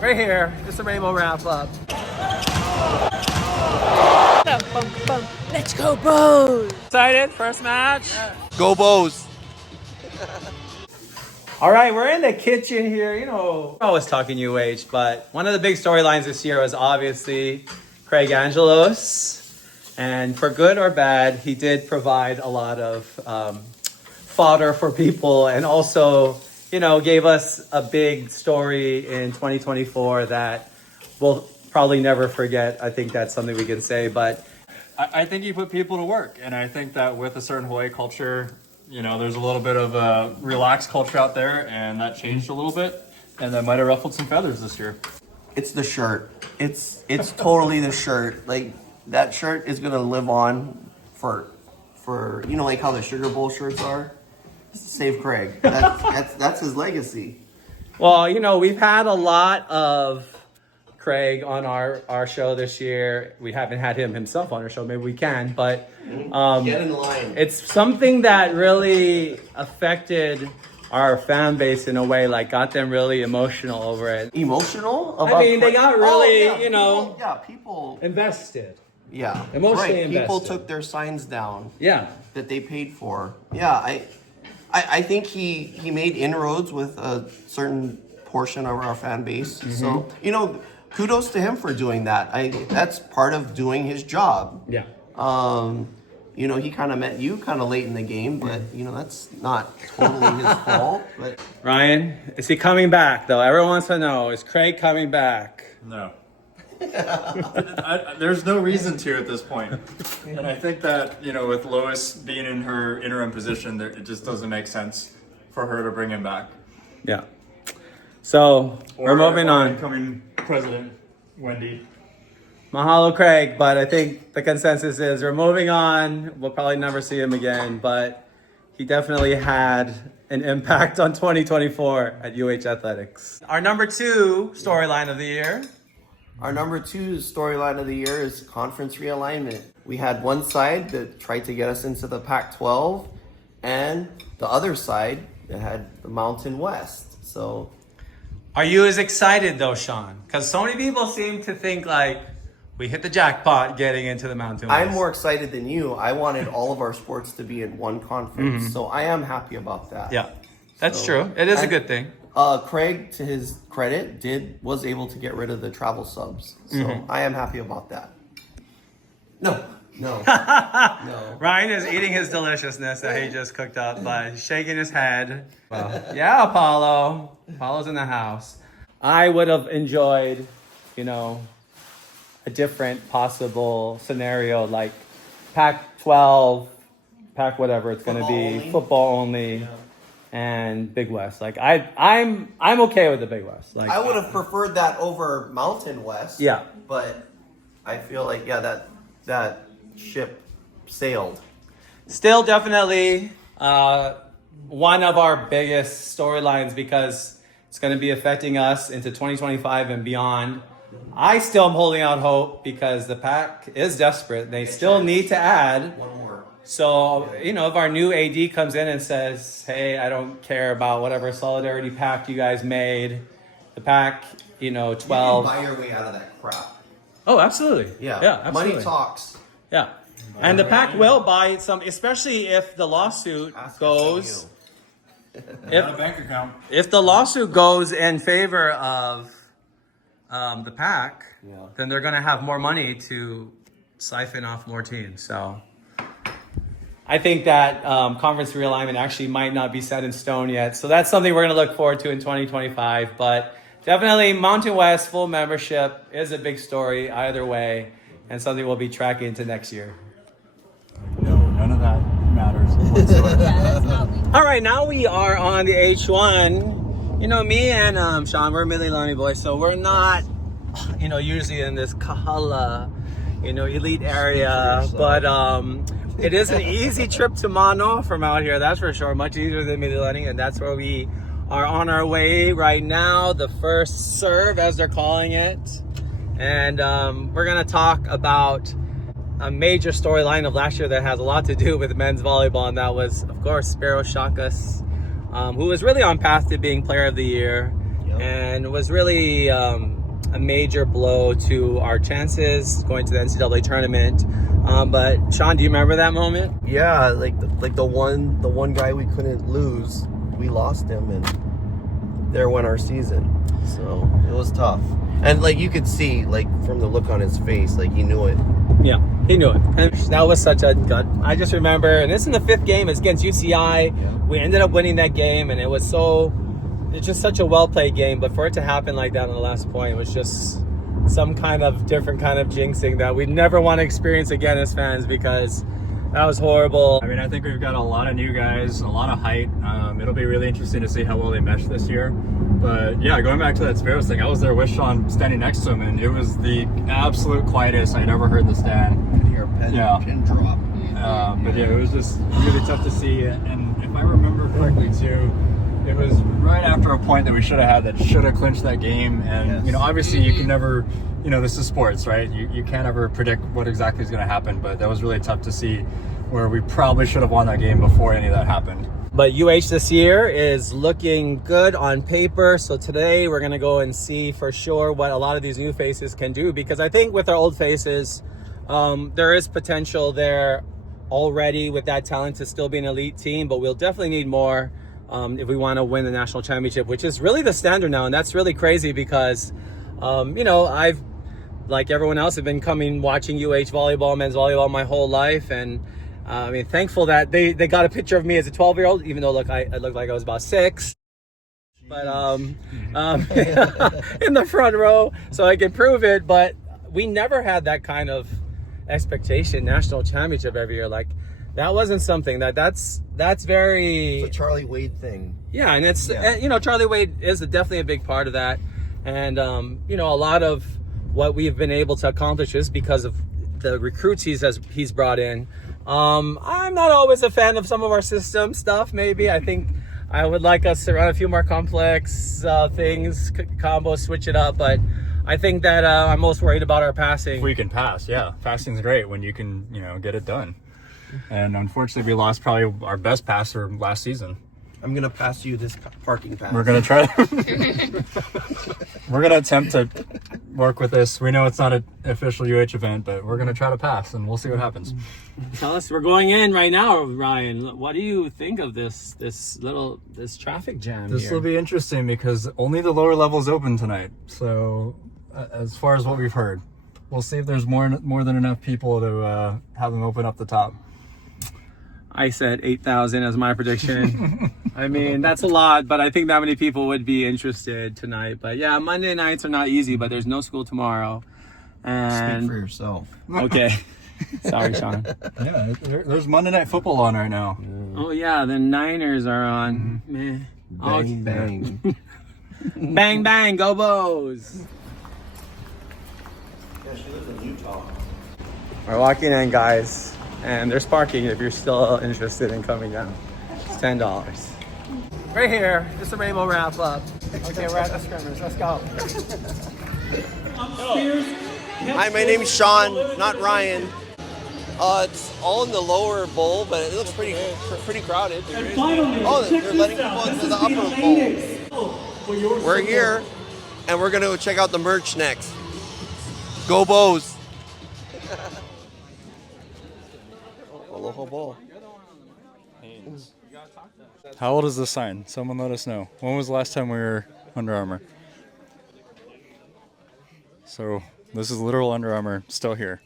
right here. Just a rainbow wrap up. Let's go, Bows! Excited? First match? Go Bows! All right, we're in the kitchen here. You know, we're always talking UH, but one of the big storylines this year was obviously Craig Angelos. And for good or bad, he did provide a lot of fodder for people, and also, you know, gave us a big story in 2024 that we'll probably never forget. I think that's something we can say, but I think he put people to work, and I think that with a certain Hawaii culture, you know, there's a little bit of a relaxed culture out there, and that changed a little bit, and that might have ruffled some feathers this year. It's the shirt. It's totally the shirt. Like, that shirt is gonna live on for you know, like how the Sugar Bowl shirts are. Save Craig. That's his legacy. well, you know, we've had a lot of Craig on our show this year. We haven't had him himself on our show. Maybe we can, but Get in line. it's something that really affected our fan base in a way, like got them really emotional over it. Emotional? I mean, they got really, you know, people. invested. Yeah, Emotionally right. People invested. took their signs down Yeah. that they paid for. Yeah, I think he made inroads with a certain portion of our fan base. Mm-hmm. So, you know, kudos to him for doing that. That's part of doing his job. Yeah. You know, he kind of met you kind of late in the game, but you know, that's not totally his fault. But Ryan, is he coming back though? Everyone wants to know, is Craig coming back? No. There's no reason to at this point. And I think that, you know, with Lois being in her interim position, it just doesn't make sense for her to bring him back. Yeah. So we're moving on. Incoming president, Wendy. Mahalo, Craig, but I think the consensus is we're moving on. We'll probably never see him again, but he definitely had an impact on 2024 at UH Athletics. Our number 2 storyline of the year. our number 2 storyline of the year is conference realignment. We had one side that tried to get us into the Pac-12, and the other side that had the Mountain West. So, Are you as excited though, Sean? Because so many people seem to think like we hit the jackpot getting into the Mountain West. I'm more excited than you. I wanted all of our sports to be in one conference, so I am happy about that. Yeah, that's So- true. It is a good thing. Craig, to his credit, was able to get rid of the travel subs, so I am happy about that. No. Ryan is eating his deliciousness that he just cooked up, but he's shaking his head. Well, yeah, Apollo. Apollo's in the house. I would have enjoyed, you know, a different possible scenario like Pac-12, Pac whatever it's going to be, only. football only, and Big West. Like I'm okay with the Big West. Like I would have preferred that over Mountain West. Yeah. But I feel like that ship sailed. Still definitely one of our biggest storylines because it's going to be affecting us into 2025 and beyond. I still am holding out hope because the Pac is desperate. They still need to add. One more. So, you know, if our new AD comes in and says, hey, I don't care about whatever Solidarity Pact you guys made, the Pac, you know, 12. You can buy your way out of that crap. Oh, absolutely. Yeah. Yeah, absolutely. Money talks. Yeah. And the Pac will buy some, especially if the lawsuit goes. Not a bank account. If the lawsuit goes in favor of the Pac, then they're going to have more money to siphon off more teams. So I think that conference realignment actually might not be set in stone yet. So that's something we're going to look forward to in 2025. But definitely Mountain West full membership is a big story either way, and something we'll be tracking into next year. No, none of that matters whatsoever. All right, now we are on the H1. You know, me and Sean, we're Mililani boys, so we're not, you know, usually in this Kahala, you know, elite area. But it is an easy trip to Mano from out here, that's for sure. Much easier than Mililani, and that's where we are on our way right now. The first serve, as they're calling it. And we're going to talk about a major storyline of last year that has a lot to do with men's volleyball, and that was, of course, Spyros Chakas, who was really on path to being player of the year. and was really a major blow to our chances going to the NCAA tournament. But Sean, do you remember that moment? Yeah, like the one guy we couldn't lose, we lost him, and there went our season. So it was tough, and like you could see, like from the look on his face, like he knew it. Yeah, he knew it. And that was such a gut. I just remember, and this is the 5th game. It's against UCI. Yeah. We ended up winning that game, and it's just such a well-played game. But for it to happen like that on the last point was just some kind of different kind of jinxing that we never want to experience again as fans, because that was horrible. I mean, I think we've got a lot of new guys, a lot of height. It'll be really interesting to see how well they mesh this year. But yeah, going back to that Spyros thing, I was there with Sean standing next to him, and it was the absolute quietest I'd ever heard in the stand. You could hear a pin drop. But yeah, it was just really tough to see. And if I remember correctly too, it was right after a point that we should have had that should have clinched that game. And yes. You know, obviously you can never, you know, this is sports, right? You can't ever predict what exactly is going to happen. But that was really tough to see, where we probably should have won that game before any of that happened. But UH this year is looking good on paper. So today we're going to go and see for sure what a lot of these new faces can do. Because I think with our old faces, there is potential there already with that talent to still be an elite team. But we'll definitely need more if we want to win the national championship, which is really the standard now. And that's really crazy because, you know, I've, like everyone else, have been watching UH volleyball, men's volleyball my whole life. And I mean, thankful that they got a picture of me as a 12-year-old, even though I looked like I was about 6. But in the front row, so I can prove it. But we never had that kind of expectation, national championship every year. Like, that wasn't something that's very... It's a Charlie Wade thing. Yeah, and it's, you know, Charlie Wade is definitely a big part of that. And, you know, a lot of what we've been able to accomplish is because of the recruits he's brought in. I'm not always a fan of some of our system stuff, maybe. I think I would like us to run a few more complex things, combos, switch it up. But I think that I'm most worried about our passing. We can pass, yeah. Passing's great when you can, you know, get it done. And unfortunately, we lost probably our best passer last season. I'm going to pass you this parking pass. We're going to try. We're going to attempt to work with this. We know it's not an official UH event, but we're going to try to pass, and we'll see what happens. Tell us, we're going in right now, Ryan. What do you think of this traffic jam This here? will be interesting because only the lower level is open tonight. So, as far as what we've heard, we'll see if there's more than enough people to have them open up the top. I said 8,000 as my prediction. I mean, that's a lot, but I think that many people would be interested tonight. But yeah, Monday nights are not easy, but there's no school tomorrow. And speak for yourself. Okay. Sorry, Sean. Yeah, there's Monday Night Football on right now. Oh yeah, the Niners are on. Meh. Bang, bang. Bang, bang, go Bows. Yeah, she lives in Utah. We're walking in, guys. And there's parking if you're still interested in coming down. It's $10. Right here, just a rainbow wrap up. Okay, we're at the scrimmage. Let's go. Hi, my name's Sean, not Ryan. It's all in the lower bowl, but it looks pretty crowded. Oh, they're letting people into the upper bowl. We're here, and we're gonna check out the merch next. Go Bows! Aloha Bowl. How old is this sign? Someone let us know. When was the last time we were Under Armour? So this is literal Under Armour, still here.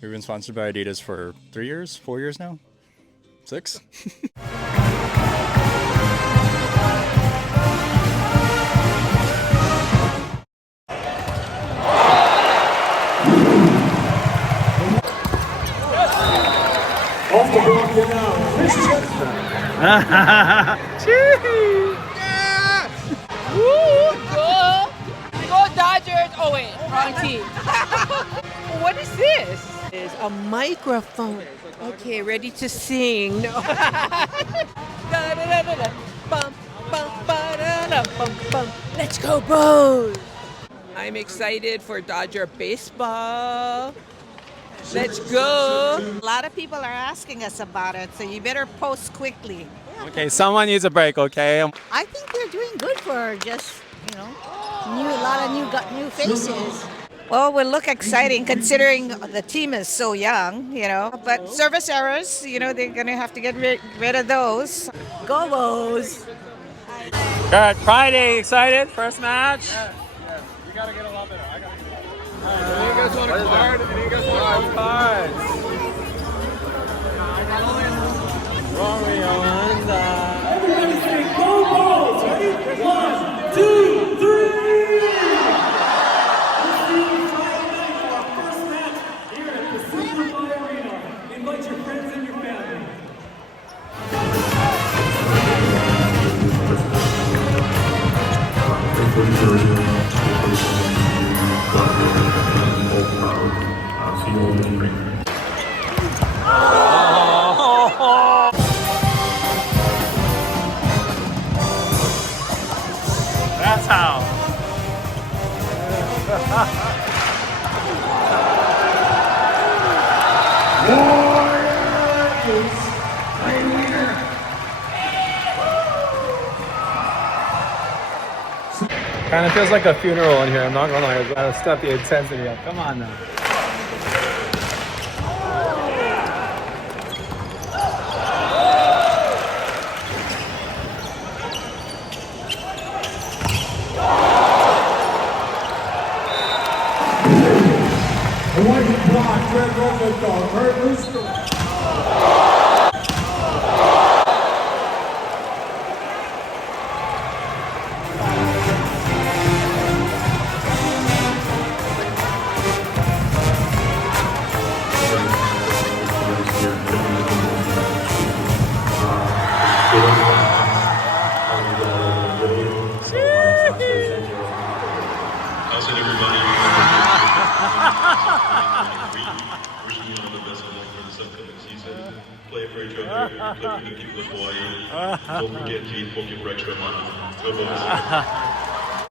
We've been sponsored by Adidas for 3 years, 4 years now? 6? Off the block here now. Yeah! Woo! Go Dodgers! Oh wait, wrong team. What is this? It's a microphone. Okay, ready to sing. No. Da-da-da-da-da. Bum, bum, ba-da-da, bum, bum. Let's go, Bows! I'm excited for Dodger baseball. Let's go. A lot of people are asking us about it, so you better post quickly. Okay, someone needs a break, okay? I think they're doing good for just a lot of new faces. Well, will look exciting considering the team is so young, But service errors, they're going to have to get rid of those. Go Wolves! Good. Friday, excited? First match? You gotta get a lot better. I gotta get a lot better. You guys want a card? And you guys want Cards. Everybody say go balls. Ready? 1, 2, 3. Let's see you Friday night for our first match here at the Superfly Arena. Invite your friends and your family. That's how. Kind of feels like a funeral in here. I'm not gonna lie. I gotta step the intensity up. Come on now. The white and black, red velvet dog, Kurt Rooster. How's it, everybody? Wishing you all the best of luck for this upcoming season. Play for each other, play for the people of Hawaii. Don't forget to eat Poke for extra money. Go Bulls.